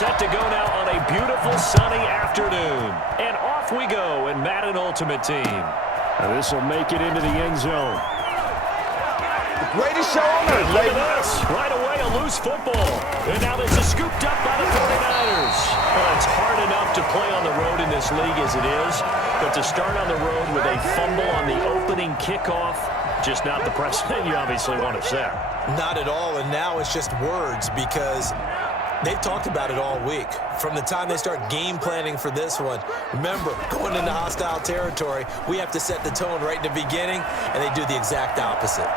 set to go now on a beautiful sunny afternoon. And off we go in Madden Ultimate Team. This will make it into the end zone. Greatest show on earth, Look at this. Right away, a loose football. And now this is scooped up by the 49ers. Well, it's hard enough to play on the road in this league as it is. But to start on the road with a fumble on the opening kickoff, just not the precedent you obviously want to set. Not at all, and now it's just words because they've talked about it all week. From the time they start game planning for this one, remember, going into hostile territory, we have to set the tone right in the beginning, and they do the exact opposite.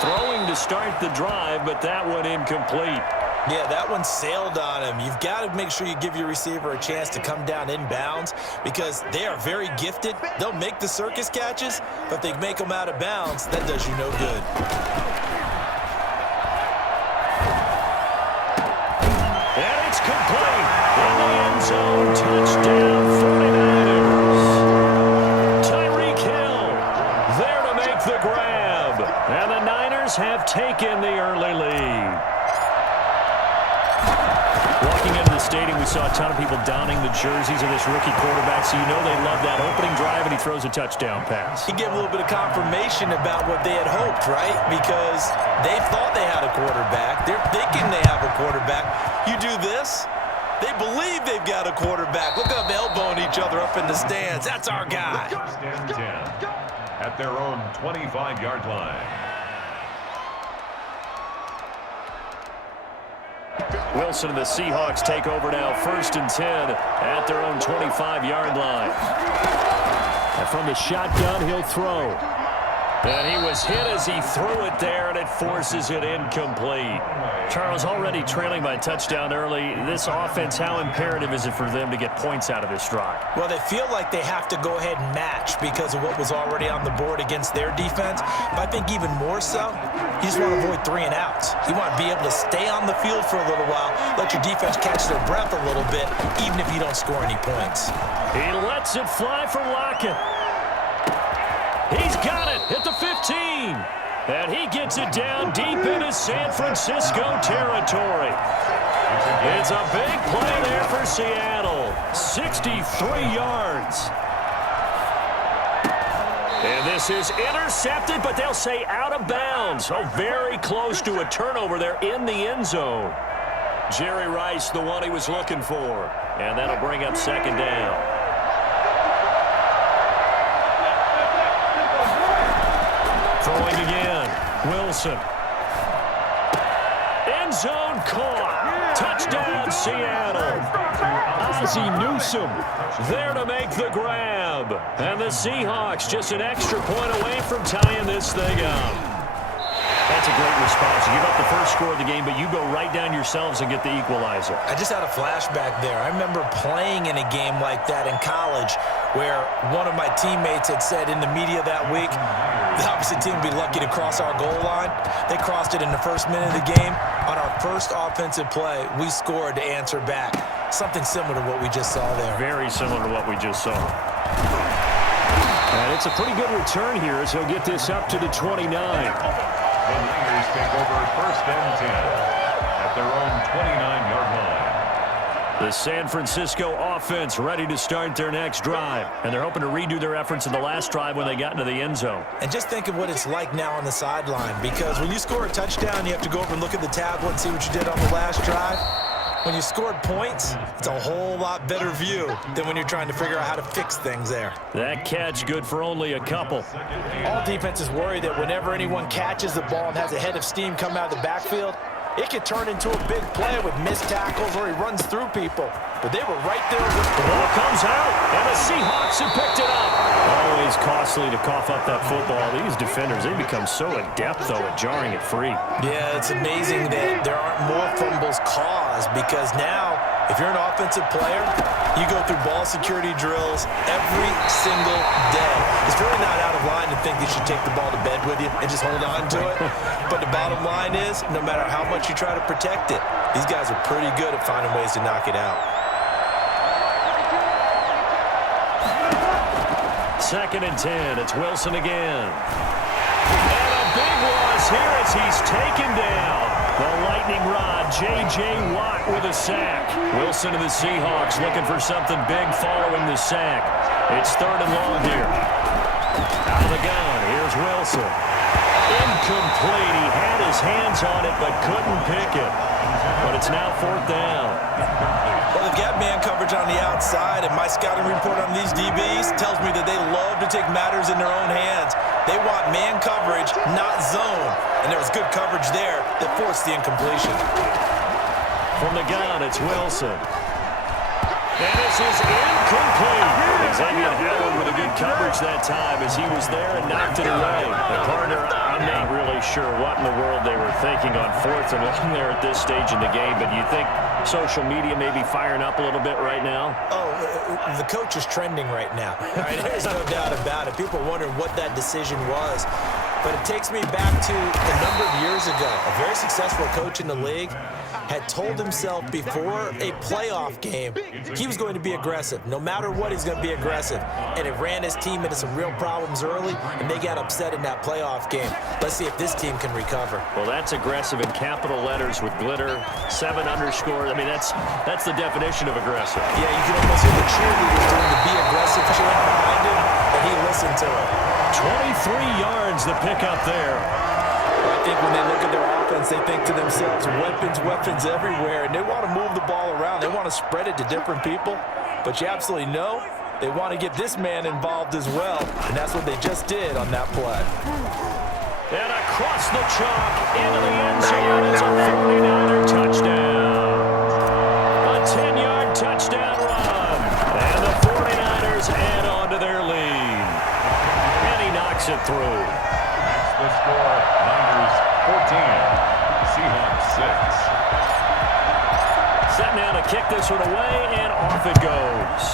Throwing to start the drive, but that one incomplete. Yeah, that one sailed on him. You've got to make sure you give your receiver a chance to come down inbounds because they are very gifted. They'll make the circus catches, but if they make them out of bounds, that does you no good. And it's complete. In the end zone, touchdown 49ers. Tyreek Hill there to make the grab. And the Niners have taken the early lead. Walking into the stadium, we saw a ton of people donning the jerseys of this rookie quarterback, so you know they love that opening drive, and he throws a touchdown pass. He gave a little bit of confirmation about what they had hoped, right? Because they thought they had a quarterback. They're thinking they have a quarterback. You do this, they believe they've got a quarterback. Look at them elbowing each other up in the stands. That's our guy. First and 10 at their own 25-yard line. Wilson and the Seahawks take over now, 1st and 10 at their own 25-yard line. And from the shotgun, he'll throw. And he was hit as he threw it there, and it forces it incomplete. Charles, already trailing by a touchdown early. This offense, how imperative is it for them to get points out of this drive? Well, they feel like they have to go ahead and match because of what was already on the board against their defense. But I think even more so, you just want to avoid 3 and outs. You want to be able to stay on the field for a little while, let your defense catch their breath a little bit, even if you don't score any points. He lets it fly from Lockett. He's got it at the 15. And he gets it down deep into San Francisco territory. It's a big play there for Seattle. 63 yards. And this is intercepted, but they'll say out of bounds. Oh, very close to a turnover there in the end zone. Jerry Rice, the one he was looking for. And that'll bring up 2nd down. Throwing again. Wilson. End zone caught. Touchdown, Seattle. Ozzie Newsome there to make the grab. And the Seahawks just an extra point away from tying this thing up. That's a great response. You give up the first score of the game, but you go right down yourselves and get the equalizer. I just had a flashback there. I remember playing in a game like that in college where one of my teammates had said in the media that week, the opposite team would be lucky to cross our goal line. They crossed it in the first minute of the game. On our first offensive play, we scored to answer back. Something similar to what we just saw there. Very similar to what we just saw. And it's a pretty good return here as he'll get this up to the 29. The Niners take over 1st and 10 at their own 29-yard line. The San Francisco offense ready to start their next drive. And they're hoping to redo their efforts in the last drive when they got into the end zone. And just think of what it's like now on the sideline. Because when you score a touchdown, you have to go over and look at the tablet and see what you did on the last drive. When you scored points, it's a whole lot better view than when you're trying to figure out how to fix things there. That catch good for only a couple. All defenses worry that whenever anyone catches the ball and has a head of steam come out of the backfield, it could turn into a big play with missed tackles or he runs through people. But they were right there. The ball comes out, and the Seahawks have picked it up. Always costly to cough up that football. These defenders, they become so adept, though, at jarring it free. Yeah, it's amazing that there aren't more fumbles caused because now, if you're an offensive player, you go through ball security drills every single day. It's really not out of line to think you should take the ball to bed with you and just hold on to it. But the bottom line is, no matter how much you try to protect it, these guys are pretty good at finding ways to knock it out. 2nd and 10. It's Wilson again. And a big was here as he's taken down. The lightning rod, J.J. Watt with a sack. Wilson of the Seahawks looking for something big following the sack. It's 3rd and long here. Out of the gun, here's Wilson. Incomplete. He had his hands on it but couldn't pick it. But it's now 4th down. Well, they've got man coverage on the outside, and my scouting report on these DBs tells me that they love to take matters in their own hands. They want man coverage, not zone. And there was good coverage there that forced the incompletion. From the gun, it's Wilson. And this is incomplete. Xavier Howard with a good coverage that time as he was there and knocked it away. The partner, I'm not really sure what in the world they were thinking on 4th and long there at this stage in the game, but you think social media may be firing up a little bit right now? Oh, the coach is trending right now. There's no doubt about it. People are wondering what that decision was. But it takes me back to a number of years ago. A very successful coach in the league had told himself before a playoff game he was going to be aggressive. No matter what, he's going to be aggressive. And it ran his team into some real problems early, and they got upset in that playoff game. Let's see if this team can recover. Well, that's aggressive in capital letters with glitter, 7 underscores. I mean, that's the definition of aggressive. Yeah, you can almost hear the cheerleaders doing the be aggressive chant behind him, and he listened to it. 23 yards the pickup there. I think when they look at their offense, they think to themselves, weapons everywhere, and they want to move the ball around. They want to spread it to different people, but you absolutely know they want to get this man involved as well, and that's what they just did on that play. And across the chalk into the end zone is a 49er touchdown. A 10-yard touchdown run, and the 49ers add on to their lead. And he knocks it through. The score, Niners 14, Seahawks 6. Set now to kick this one away, and off it goes.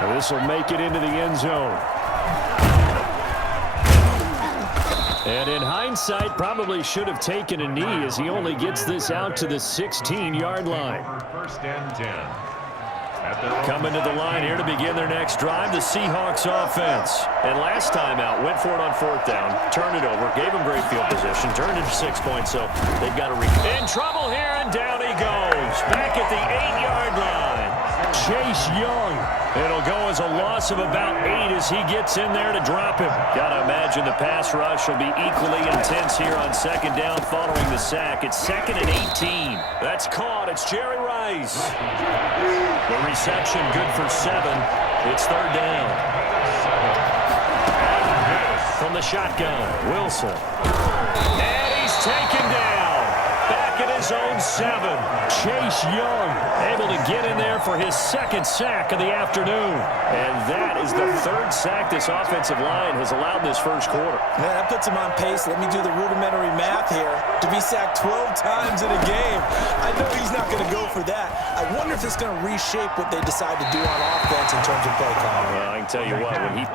And this will make it into the end zone. And in hindsight, probably should have taken a knee as he only gets this out to the 16-yard line. First and 10. Coming to the line here to begin their next drive, the Seahawks offense. And last time out, went for it on 4th down, turned it over, gave him great field position, turned it to 6 points, so they've got to in trouble here, and down he goes. Back at the 8-yard line. Chase Young. It'll go as a loss of about 8 as he gets in there to drop him. Got to imagine the pass rush will be equally intense here on 2nd down following the sack. It's 2nd and 18. That's caught. It's Jerry Rice. The reception good for 7. It's 3rd down. From the shotgun, Wilson. And he's taken down. Back at his own 7. Chase Young able to get in there for his 2nd sack of the afternoon. And that is the 3rd sack this offensive line has allowed this first quarter. Man, that puts him on pace. Let me do the rudimentary math here. To be sacked 12 times in a game. I know he's not going to go for that. I wonder if it's going to reshape what they decide to do on offense in terms of play calling. Well, I can tell you what, when he